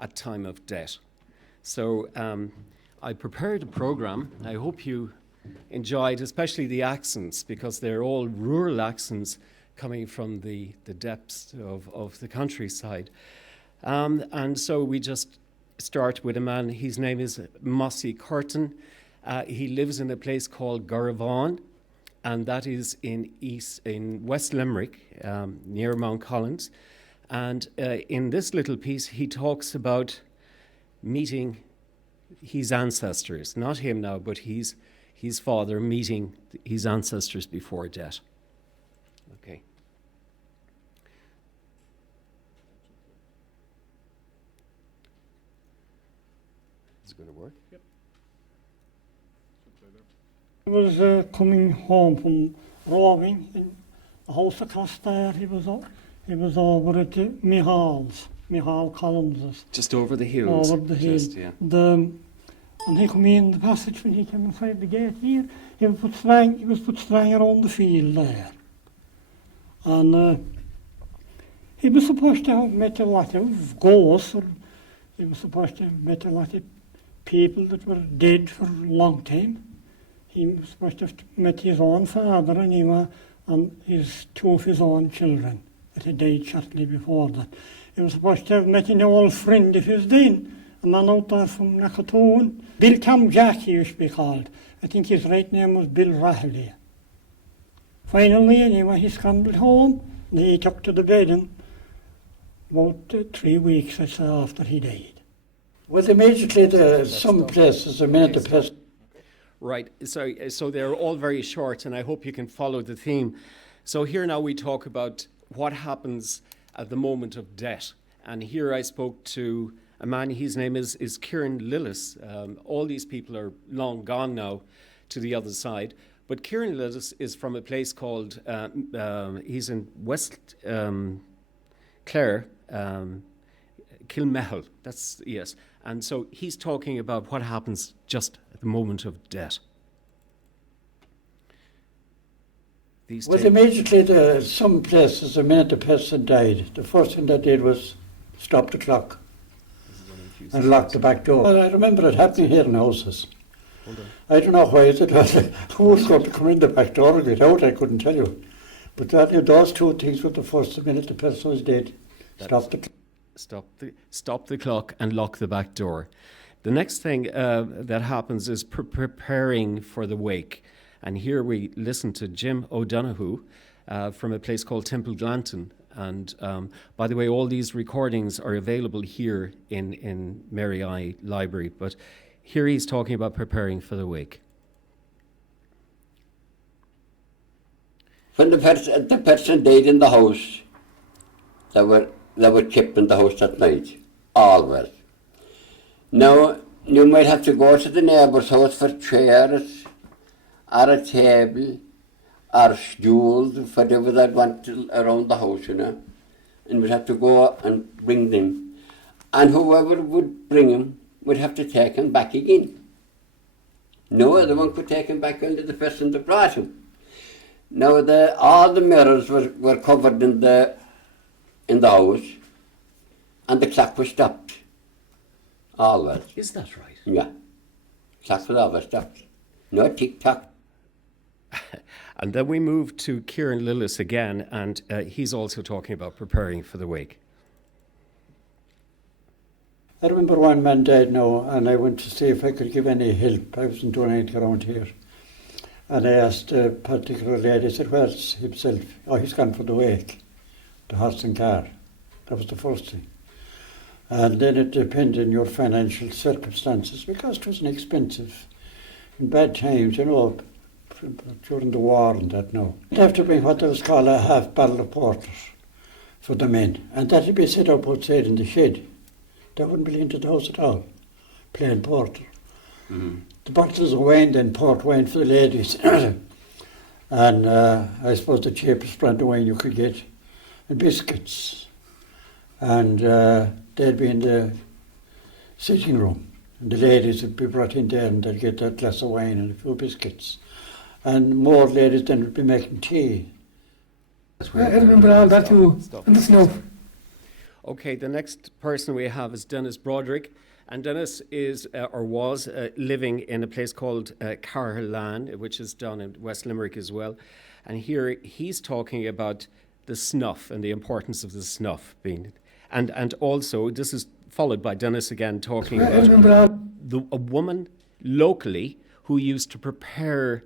at time of death. So I prepared a program. I hope you enjoyed, especially the accents, because they're all rural accents coming from the depths of the countryside. And so we just start with a man. His name is Mossy Curtin. He lives in a place called Garavaughan, and that is in West Limerick, near Mount Collins. And in this little piece, he talks about meeting his ancestors, not him now, but his father meeting his ancestors before death. Okay. Is it going to work? Yep. He was coming home from roving in the house across there. He was over at Michal Collins. Just over the hills. Over the hill. Yeah. And he come in the passage when he came inside the gate here. He was put string around the field there. And he was supposed to have met a lot of ghosts, or he was supposed to have met a lot of people that were dead for a long time. He was supposed to have met his own father and his two of his own children that had died shortly before that. He was supposed to have met an old friend of his then, a man out there from Nakatoon. Bill Tom Jack he used to be called. I think his right name was Bill Rahilly. Finally, anyway, he scrambled home and he took to the bed, and about 3 weeks or so after he died. Well, immediately some places, the person. Right, so they're all very short, and I hope you can follow the theme. So here now we talk about what happens at the moment of death. And here I spoke to a man, his name is Kieran Lillis. All these people are long gone now to the other side. But Kieran Lillis is from a place called, he's in West Clare, Kilmehel, that's, yes. And so he's talking about what happens just at the moment of death. Well, immediately some places, the minute the person died, the first thing they did was stop the clock and lock the back door. Well, I remember it happening here in houses. I don't know why it was. Who was going to come in the back door and get out, I couldn't tell you. But those two things were the first, the minute the person was dead. Stop the clock and lock the back door. The next thing that happens is preparing for the wake. And here we listen to Jim O'Donoghue from a place called Temple Glanton. And by the way, all these recordings are available here in Mary I Library. But here he's talking about preparing for the wake. When the person died in the house, they were kept in the house that night, always. Now, you might have to go to the neighbour's house for chairs, or a table, or stools, whatever they want around the house, and we'd have to go and bring them. And whoever would bring them would have to take him back again. No other one could take him back under the person that brought him. Now, all the mirrors were covered in the house, and the clock was stopped. Always. Is that right? Yeah. Clock was always stopped. No tick-tock. And then we move to Kieran Lillis again, and he's also talking about preparing for the wake. I remember one man died now, and I went to see if I could give any help. I wasn't doing anything around here. And I asked a particular lady, I said, where's himself? Oh, he's gone for the wake, the horse and car. That was the first thing. And then it depended on your financial circumstances, because it wasn't expensive. In bad times, during the war and that now. You'd have to bring what was called a half barrel of porter for the men. And that would be set up outside in the shed. That wouldn't be into the house at all. Plain porter. Mm-hmm. The bottles of wine, then port wine for the ladies. And I suppose the cheapest brand of wine you could get. And biscuits. And they'd be in the sitting room. And the ladies would be brought in there and they'd get a glass of wine and a few biscuits. And more ladies then would be making tea. I remember all that too, in the snow. Okay, the next person we have is Dennis Broderick. And Dennis is, or was, living in a place called Carlan, which is down in West Limerick as well. And here he's talking about the snuff and the importance of the snuff being. And also, this is followed by Dennis again talking about a woman locally who used to prepare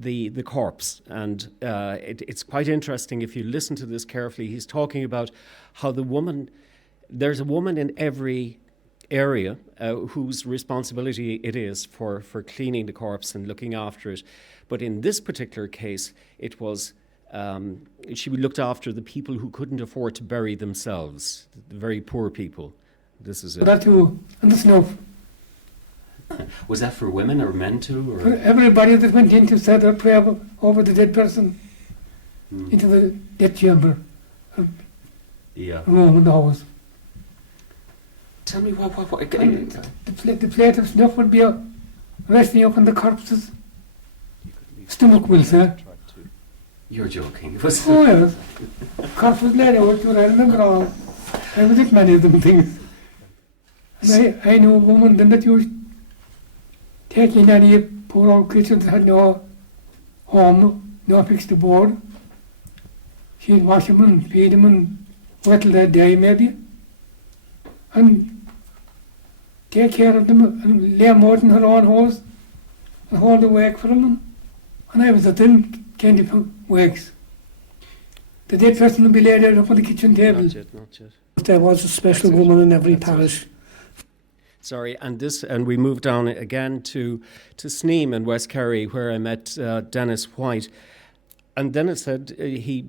the corpse. And it's quite interesting if you listen to this carefully. He's talking about how there's a woman in every area whose responsibility it is for cleaning the corpse and looking after it. But in this particular case, it was she looked after the people who couldn't afford to bury themselves, the very poor people. This is it. That too, and the snuff. Was that for women or men too? Or? For everybody that went in to say their prayer over the dead person into the death chamber, room in the house. Tell me what The plate of snuff would be resting up on the corpse's stomach, will say. You're joking. Oh yes. Corpse was laid out to it, I remember all. I was at many of them things. And I knew a woman then that used taking any poor old creatures that had no home, no fixed to board. She'd wash them and feed them and wait till they die maybe. And take care of them and lay them out in her own house and hold the wake for them. And I was at them kind of wakes. The dead person would be laid out up on the kitchen table. Not yet. There was a special woman in every parish. Sorry, and we moved on again to Sneem in West Kerry, where I met Dennis White. And Dennis said he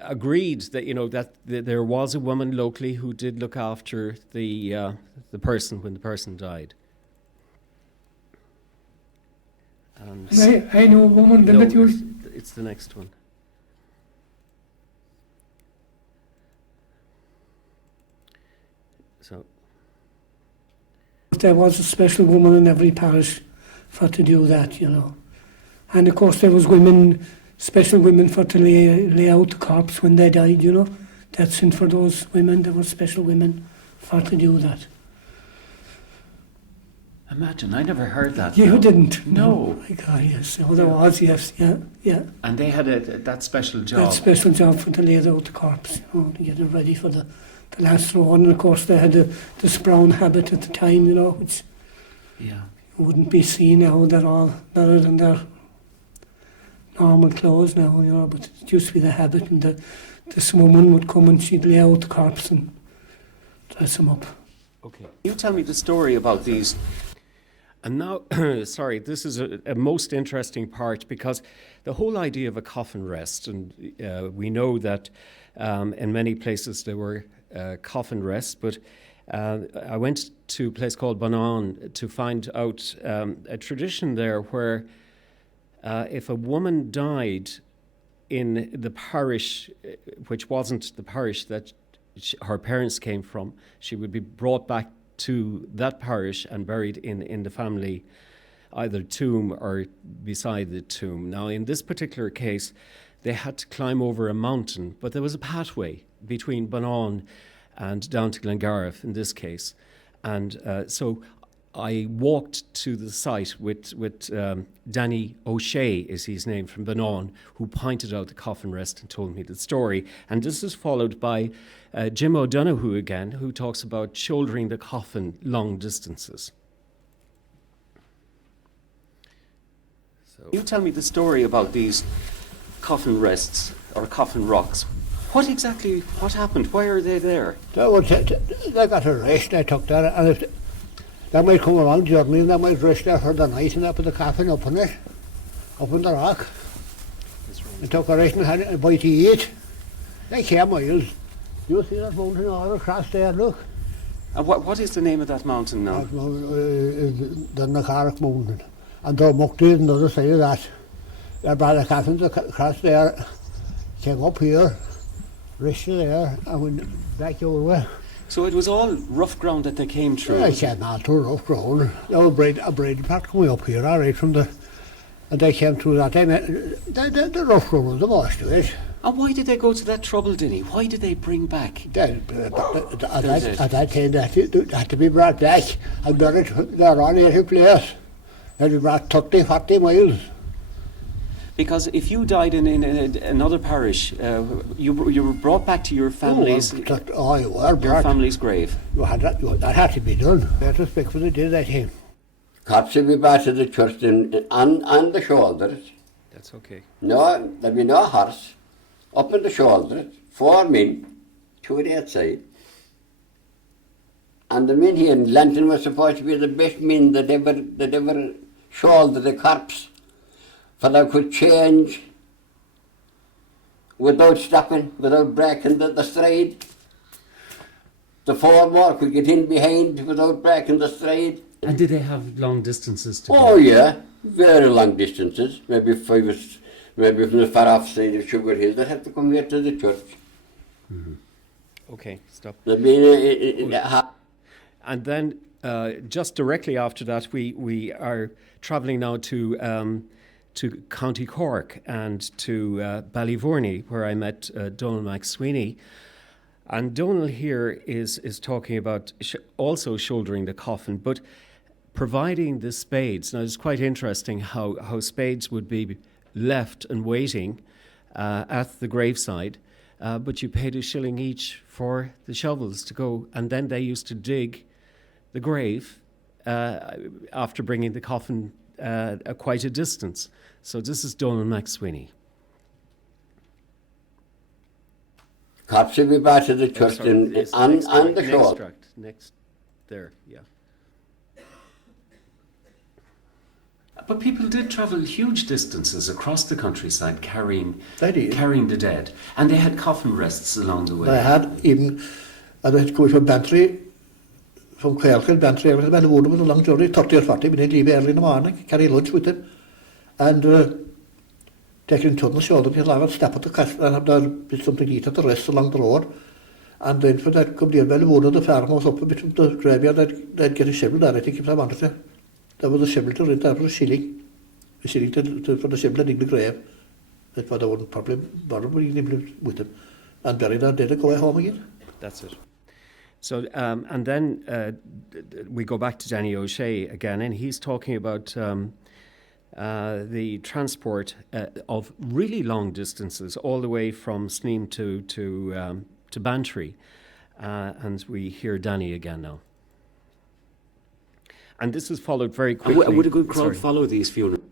agreed that that there was a woman locally who did look after the person when the person died. And I knew a woman then that used. It's the next one. So. There was a special woman in every parish for to do that, And of course there was special women for to lay out the corpse when they died, That's in for those women, there were special women for to do that. Imagine, I never heard that. You didn't? No. My God, yes. Oh, there was, yes, yeah. And they had that special job. That special job for to lay out the corpse, to get it ready for the last row. And of course they had this brown habit at the time, which wouldn't be seen now. They're all better than their normal clothes now, but it used to be the habit. And this woman would come and she'd lay out the corpse and dress him up. Okay. You tell me the story about these. And now, sorry, this is a most interesting part because the whole idea of a coffin rest, and we know that in many places there were coffin rests, but I went to a place called Bonan to find out a tradition there where if a woman died in the parish, which wasn't the parish that her parents came from, she would be brought back to that parish and buried in the family, either tomb or beside the tomb. Now, in this particular case, they had to climb over a mountain, but there was a pathway between Bonan and down to Glengariff in this case. And so I walked to the site with Danny O'Shea, is his name, from Bonan, who pointed out the coffin rest and told me the story. And this is followed by Jim O'Donoghue again, who talks about shouldering the coffin long distances. So you tell me the story about these coffin rests or coffin rocks. What happened? Why are they there? They got a rest, they took that, and if they might come along journey and they might rest there for the night and they put the coffin up on it, up on the rock. They took a rest and had a bite to eat. They came miles. You see that mountain all across there, look. And what is the name of that mountain now? That mountain is the Nacarrick Mountain. And they're mucked on the other side of that. They brought the coffins across there, came up here, rested there, and went back over way. So it was all rough ground that they came through? Yeah, I came out to rough ground. There was a braided part coming up here, all right, and they came through that. The rough ground was the worst of it. And why did they go to that trouble, Denny? Why did they bring back? At that time, that had to be brought back. And they're all in a place. They'd be brought 30, 40 miles. Because if you died in another parish, you were brought back to your family's your family's grave. That had to be done. That's respectfully did that time. Cops would be back to the church on the shoulders. That's okay. No, there'd be no horse. Up on the shoulders, 4 men, 2 at the outside. And the men here in London were supposed to be the best men that ever shouldered the corpse. For they could change without stopping, without breaking the stride. The 4 more could get in behind without breaking the stride. And did they have long distances to go? Oh yeah, very long distances. Maybe from the far off side of Sugar Hill, they'd have to come here to the church. Mm-hmm. Okay, stop. And then just directly after that, we are travelling now to County Cork and to Ballyvourney, where I met Donald McSweeney. And Donald here is talking about also shouldering the coffin, but providing the spades. Now, it's quite interesting how spades would be left and waiting at the graveside, but you paid $1 each for the shovels to go, and then they used to dig the grave after bringing the coffin quite a distance. So this is Donald McSweeney. Cops will be back to the church on the shore. Next, there, yeah. But people did travel huge distances across the countryside carrying the dead. And they had coffin rests along the way. They had even, and they had to go from Bantry, from Quailkill, Bantry, everything, about the wood was a long journey, 30 or 40 minutes, leave early in the morning, carry lunch with them, and taking tunnel shoulder to along and step at the castle, and have there been something to eat at the rest along the road. And then for that, come near by the wood of the farmhouse up a bit from the graveyard, they'd get a shovel there, I think, if I wanted to. There was a shovel to rent there for $1. $1 for the shovel to dig the grave. That's why they wouldn't probably bother with them. And bury their dead and go home again. That's it. So, and then we go back to Danny O'Shea again, and he's talking about the transport of really long distances, all the way from Sneem to Bantry. And we hear Danny again now. And this is followed very quickly. Would a good crowd follow these funerals?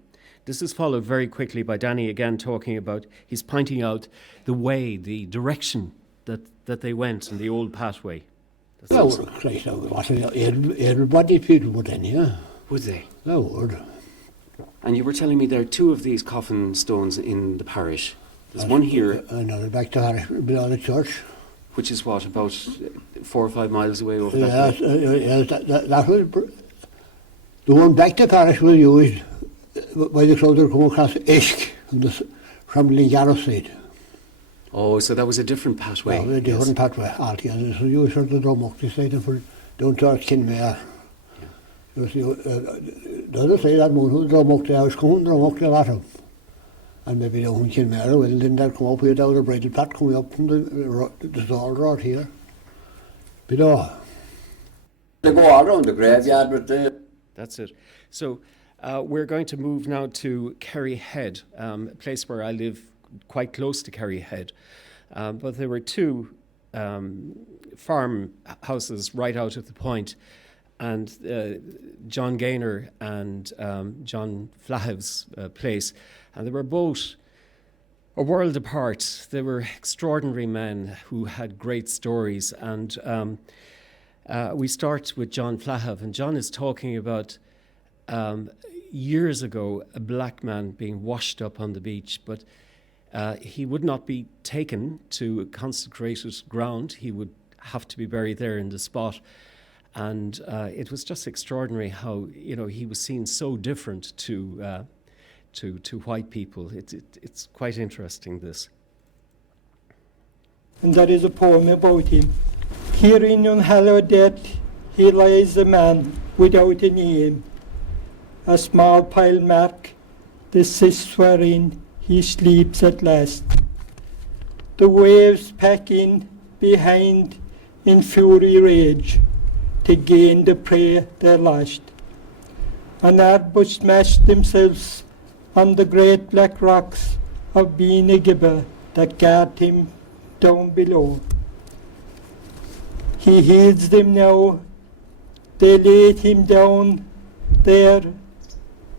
This is followed very quickly by Danny again talking about, he's pointing out the way, the direction that they went in the old pathway. Oh, Christ, everybody people would in here. Would they? They would. And you were telling me there are 2 of these coffin stones in the parish. There's one here. Another back to Harris, below the church. Which is what, about 4 or 5 miles away over that way? Yes, that was... The one back to Parish was used by the crowd that come across Esk from Lingarrow side. Oh, so that was a different pathway. No, a different pathway altogether. It was used for the Drummochty side and for down towards Kinmare. The other side, that one who Drummochty, I was coming Drummochty a lot of. And maybe down in Kinmare, well, then they'd come up here down the bridle path, coming up from the Zord Road here. Below. They go all around the graveyard with the... That's it. So we're going to move now to Kerry Head, a place where I live quite close to Kerry Head. But there were 2 farm houses right out at the point, and John Gaynor and John Flahav's place, and they were both a world apart. They were extraordinary men who had great stories, and we start with John Flahav, and John is talking about years ago a black man being washed up on the beach, but he would not be taken to consecrated ground. He would have to be buried there in the spot, and it was just extraordinary how he was seen so different to white people. It's quite interesting, this. And there is a poem about him. Here in unhallowed death he lies, a man without a name, a small pile mark, the cyst wherein he sleeps at last. the waves pack in behind in fury rage to gain the prey they lashed. And Arbus smashed themselves on the great black rocks of Beena Gibba that guard him down below. He heeds them now, they laid him down there,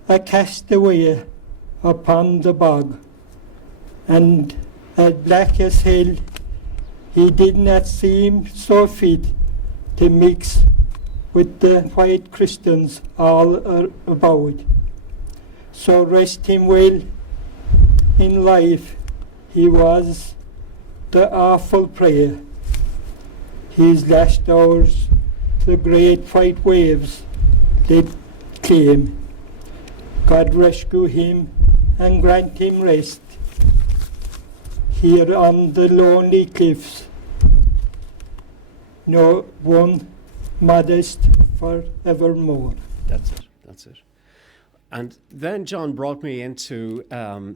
a castaway upon the bog, and as black as hell, he did not seem so fit to mix with the white Christians all about. So rest him well in life, he was the awful prayer. His last hours, the great white waves did claim. God rescue him and grant him rest here on the lonely cliffs. No one modest for evermore. That's it. That's it. And then John brought me into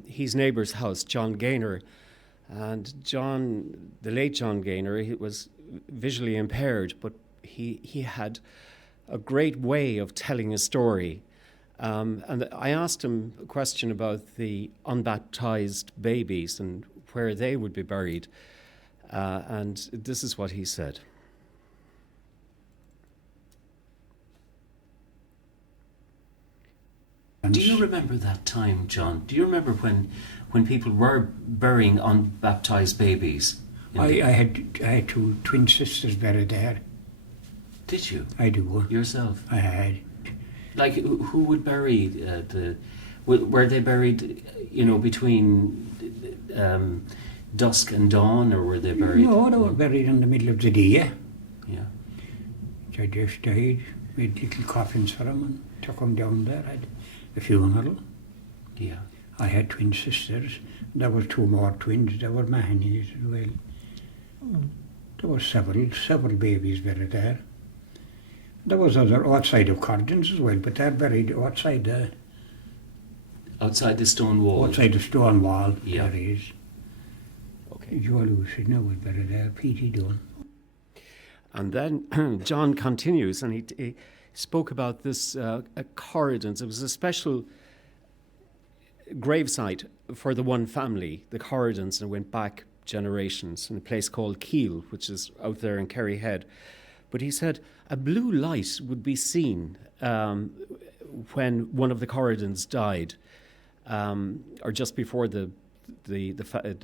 his neighbour's house, John Gaynor. And John, the late John Gaynor, he was visually impaired, but he had a great way of telling a story. And I asked him a question about the unbaptized babies and where they would be buried. And this is what he said. Do you remember that time, John? Do you remember when people were burying unbaptized babies? I had two twin sisters buried there. Did you? I do. Yourself? I had. Like, who would bury were they buried, between dusk and dawn, or were they buried? No, they were buried in the middle of the day. Yeah. They just died, made little coffins for them and took them down there. Had a funeral. Yeah. I had twin sisters. There were two more twins. There were Mahanies as well. There were several babies buried there. There was other outside of Cordons as well, but they're buried outside the stone wall. outside the stone wall. Yeah. There is. Okay. Joe Lucid now was buried there. P.T. Dunn. And then John continues, and he spoke about this Corridons. It was a special gravesite for the one family, the Corridons, and went back generations in a place called Keel, which is out there in Kerryhead. But he said a blue light would be seen when one of the Corridons died, or just before the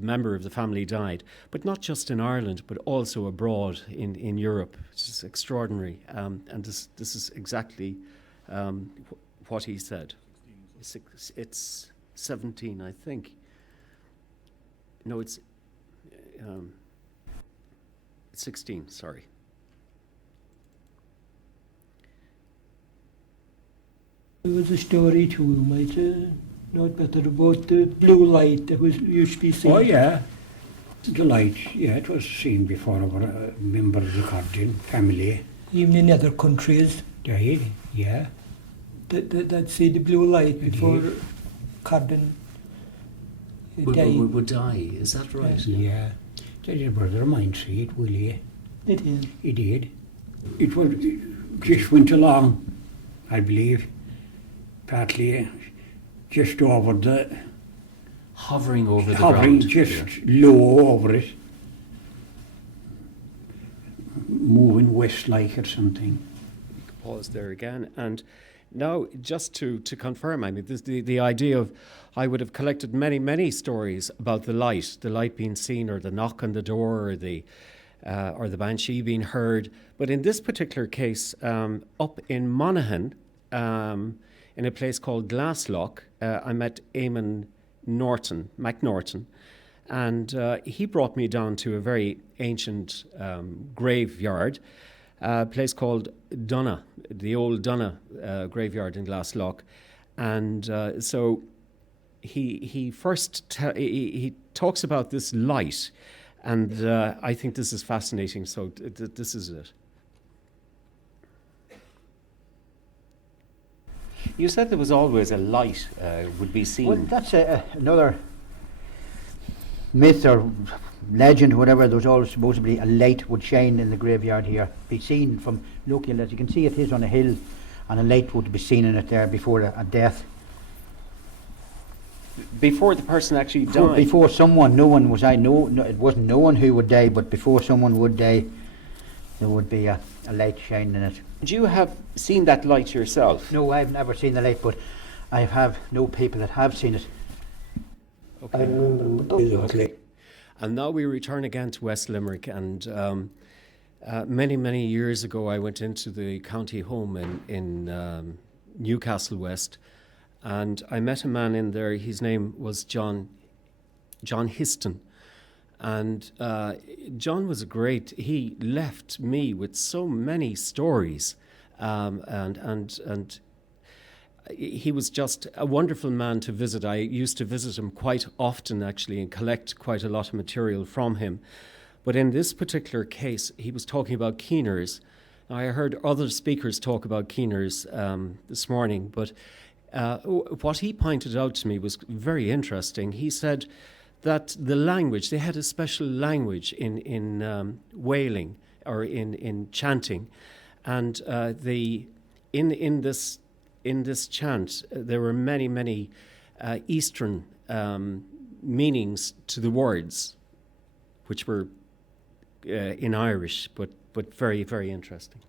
member of the family died, but not just in Ireland, but also abroad in Europe, which is extraordinary. And this is exactly what he said. It's 17, I think. No, it's 16, sorry. There was a story too, you might know it better, about the blue light that was usually seen. Oh yeah, the light, yeah, it was seen before our member of the Cordon family Even in other countries, died, yeah. that see the blue light before Cordon died. Would die, is that right? Yeah. Did your brother of mine see it, will he? It is. He did. It was just went along, I believe, partly just over the... Hovering over the hovering ground. just low over it. Moving west-like or something. Pause there again. And now, just to confirm, I mean, the idea of, I would have collected many stories about the light being seen, or the knock on the door, or the banshee being heard. But in this particular case, up in Monaghan, in a place called Glasslock, I met Eamon McNorton, and he brought me down to a very ancient graveyard, a place called Dunna, the old Dunna graveyard in Glasslock. And so he talks about this light, and I think this is fascinating, so this is it. You said there was always a light would be seen. Well, that's another myth or legend, whatever, there was always supposedly a light would shine in the graveyard here, be seen from looking as you can see. It is on a hill, and a light would be seen in it there before a death. Before the person actually died? Before someone, no, it wasn't no one who would die, but before someone would die, there would be a light shining in it. Do you have seen that light yourself? No, I've never seen the light, but I have no people that have seen it. I remember it. And now we return again to West Limerick, and many years ago I went into the county home in Newcastle West, and I met a man in there. His name was John Histon, and John was he left me with so many stories, and he was just a wonderful man to visit. I used to visit him quite often, actually, and collect quite a lot of material from him. But in this particular case, he was talking about keeners. Now, I heard other speakers talk about keeners this morning, but what he pointed out to me was very interesting. He said that the language, they had a special language in wailing or in chanting, and in this chant, there were many Eastern meanings to the words, which were in Irish, but very interesting.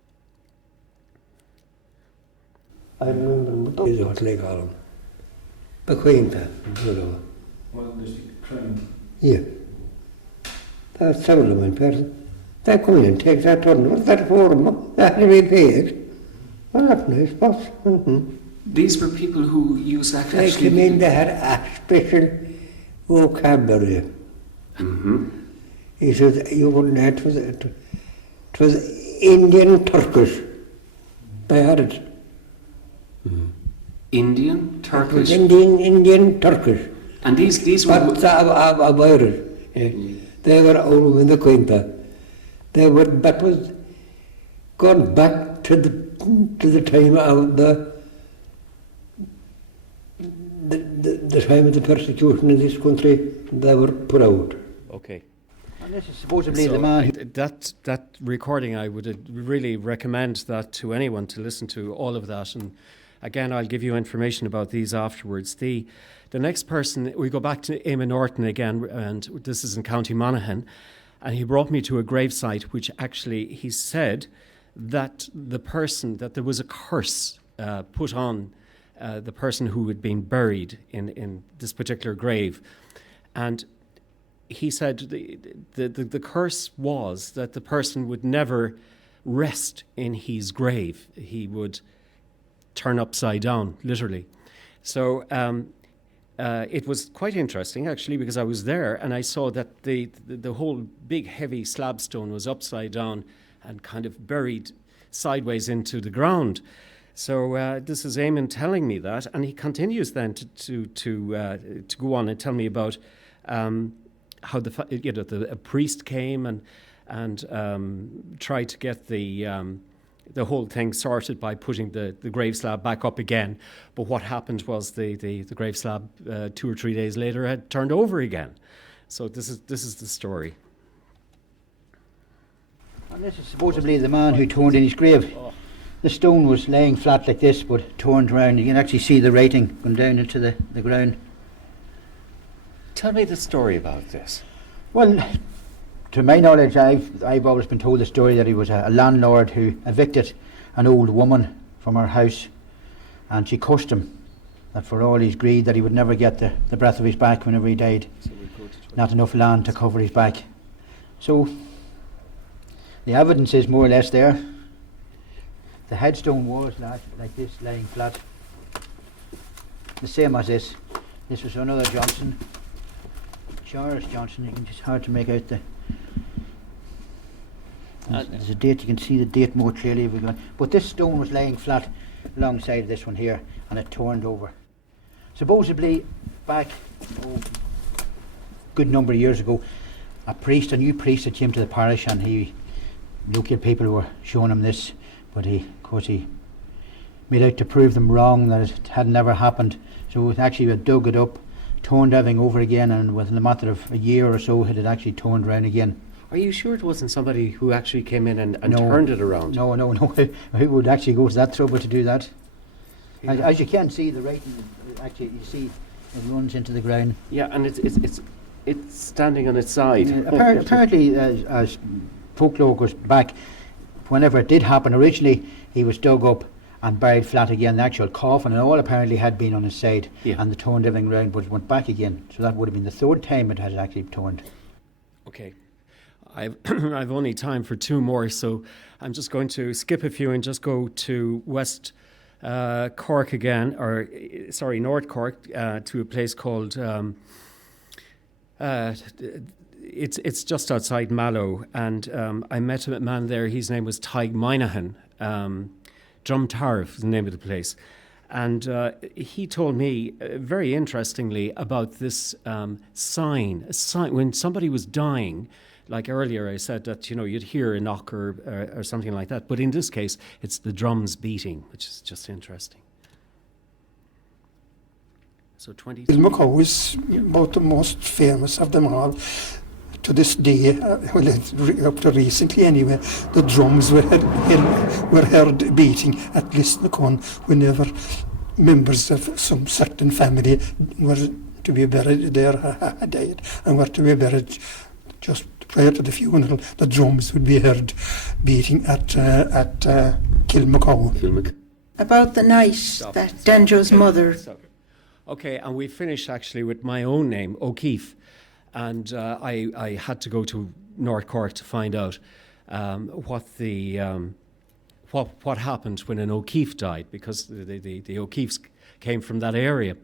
I remember is what they call him. Bequeenta, you know. Well, there's the crown. Yeah. That's several of my person. They come in and take that turn. What's that for them? That will be paid. Well, that's nice, boss. Mm-hmm. These were people who used that They actually. came in, they had a special vocabulary. Mm-hmm. He said, you wouldn't have, it was Indian Turkish. They had it. Indian, It was Turkish, Indian Turkish. and these were. But Irish. They were all in the Quinta. That was gone back to the time of the time of the persecution in this country. They were put out. Okay. And this is supposedly the man who... That recording, I would really recommend that to anyone to listen to all of that. And again, I'll give you information about these afterwards. The next person, we go back to Eamon Norton again, and this is in County Monaghan, and he brought me to a gravesite which actually he said that there was a curse put on the person who had been buried in this particular grave. And he said the curse was that the person would never rest in his grave. He would turn upside down, literally. So it was quite interesting, actually, because I was there and I saw that the whole big heavy slab stone was upside down and kind of buried sideways into the ground. So this is Eamon telling me that, and he continues then to go on and tell me about how a priest came and tried to get the whole thing sorted by putting the grave slab back up again. But what happened was the grave slab 2 or 3 days later had turned over again. So this is the story. And this is supposedly the man who turned in his grave. The stone was laying flat like this, but turned around. You can actually see the writing going down into the ground. Tell me the story about this. Well, to my knowledge, I've always been told the story that he was a landlord who evicted an old woman from her house, and she cursed him that for all his greed that he would never get the breath of his back whenever he died. So we go to Not enough land to cover his back. So the evidence is more or less there. The headstone was like this, lying flat. The same as this. This was another Johnson. Charles Johnson. It's hard to make out there's a date. You can see the date more clearly if we go. But this stone was lying flat alongside of this one here, and it turned over. Supposedly, back good number of years ago, a new priest had came to the parish, and local people were showing him this, but he made out to prove them wrong, that it had never happened. So actually we dug it up, turned everything over again, and within a matter of a year or so, it had actually turned around again. Are you sure it wasn't somebody who actually came in and No. turned it around? No, who would actually go to that trouble to do that? Yeah. As you can see, the writing, actually, you see, it runs into the ground. Yeah, and it's standing on its side. Apparently, as folklore goes back, whenever it did happen, originally he was dug up and buried flat again. The actual coffin and all apparently had been on his side, Yeah. and they turned everything round, but it went back again. So that would have been the third time it had actually turned. Okay. I've only time for two more, so I'm just going to skip a few and just go to West Cork again, or sorry, North Cork, to a place called. It's just outside Mallow, and I met a man there. His name was Tig Minahan. Drumtarf is the name of the place, and he told me very interestingly about this sign. A sign when somebody was dying. Like earlier, I said that you'd hear a knock or something like that, but in this case, it's the drums beating, which is just interesting. So 20. Kilmacow is about the most famous of them all. To this day, up to recently anyway, the drums were heard beating at Lisnacon whenever members of some certain family were to be buried there had died and were to be buried just prior to the funeral. The drums would be heard beating at Kilmacow. About the night that Danjo's mother. Okay, and we finished actually with my own name, O'Keefe. And I had to go to North Cork to find out what happened when an O'Keefe died, because the O'Keefes came from that area.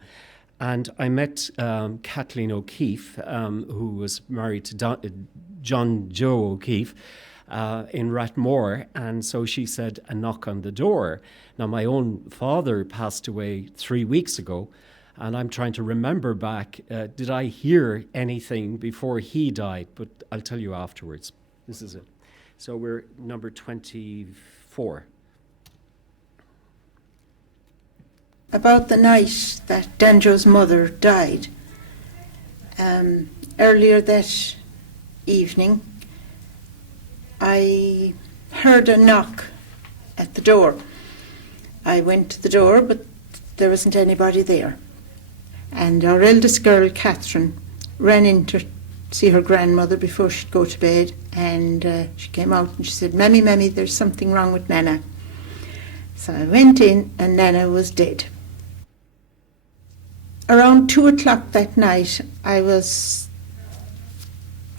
And I met Kathleen O'Keefe, who was married to John Joe O'Keefe in Rathmore, and so she said a knock on the door. Now my own father passed away 3 weeks ago, and I'm trying to remember back, did I hear anything before he died? But I'll tell you afterwards. This is it. So we're number 24. About the night that Danjo's mother died. Earlier that evening, I heard a knock at the door. I went to the door, but there wasn't anybody there. And our eldest girl, Catherine, ran in to see her grandmother before she'd go to bed, and she came out and she said, Mammy, there's something wrong with Nana. So I went in, and Nana was dead. Around 2 o'clock that night, I was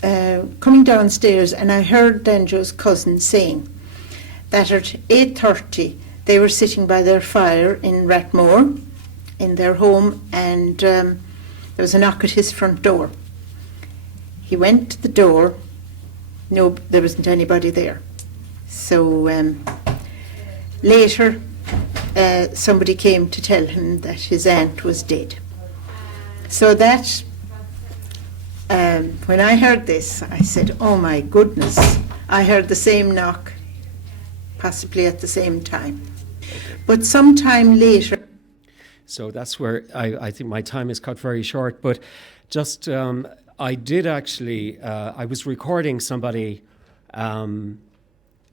coming downstairs, and I heard Danjo's cousin saying that at 8:30 they were sitting by their fire in Rathmore, in their home, and there was a knock at his front door. He went to the door. No, there wasn't anybody there. So later, somebody came to tell him that his aunt was dead. So that, when I heard this, I said, oh my goodness, I heard the same knock, possibly at the same time. But sometime later. So that's where I think my time is cut very short, but just I did actually, I was recording somebody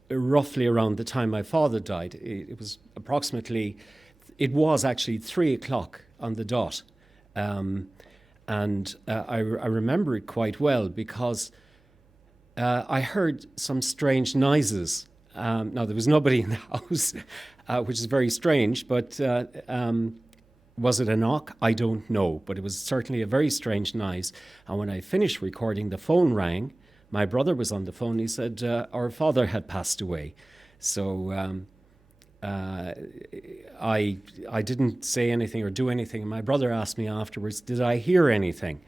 roughly around the time my father died. It was actually 3 o'clock on the dot. And I remember it quite well because I heard some strange noises. Now, there was nobody in the house, which is very strange, but was it a knock? I don't know, but it was certainly a very strange noise. And when I finished recording, the phone rang. My brother was on the phone. He said our father had passed away. So I didn't say anything or do anything. And my brother asked me afterwards, did I hear anything?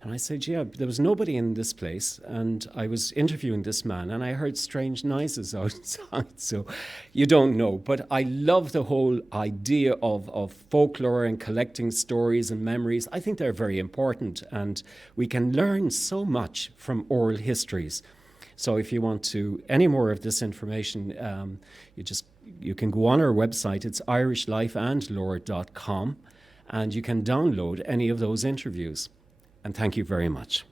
And I said, yeah, there was nobody in this place. And I was interviewing this man and I heard strange noises outside. So you don't know. But I love the whole idea of folklore and collecting stories and memories. I think they're very important and we can learn so much from oral histories. So if you want any more of this information, you can go on our website. It's irishlifeandlore.com. and you can download any of those interviews. And thank you very much.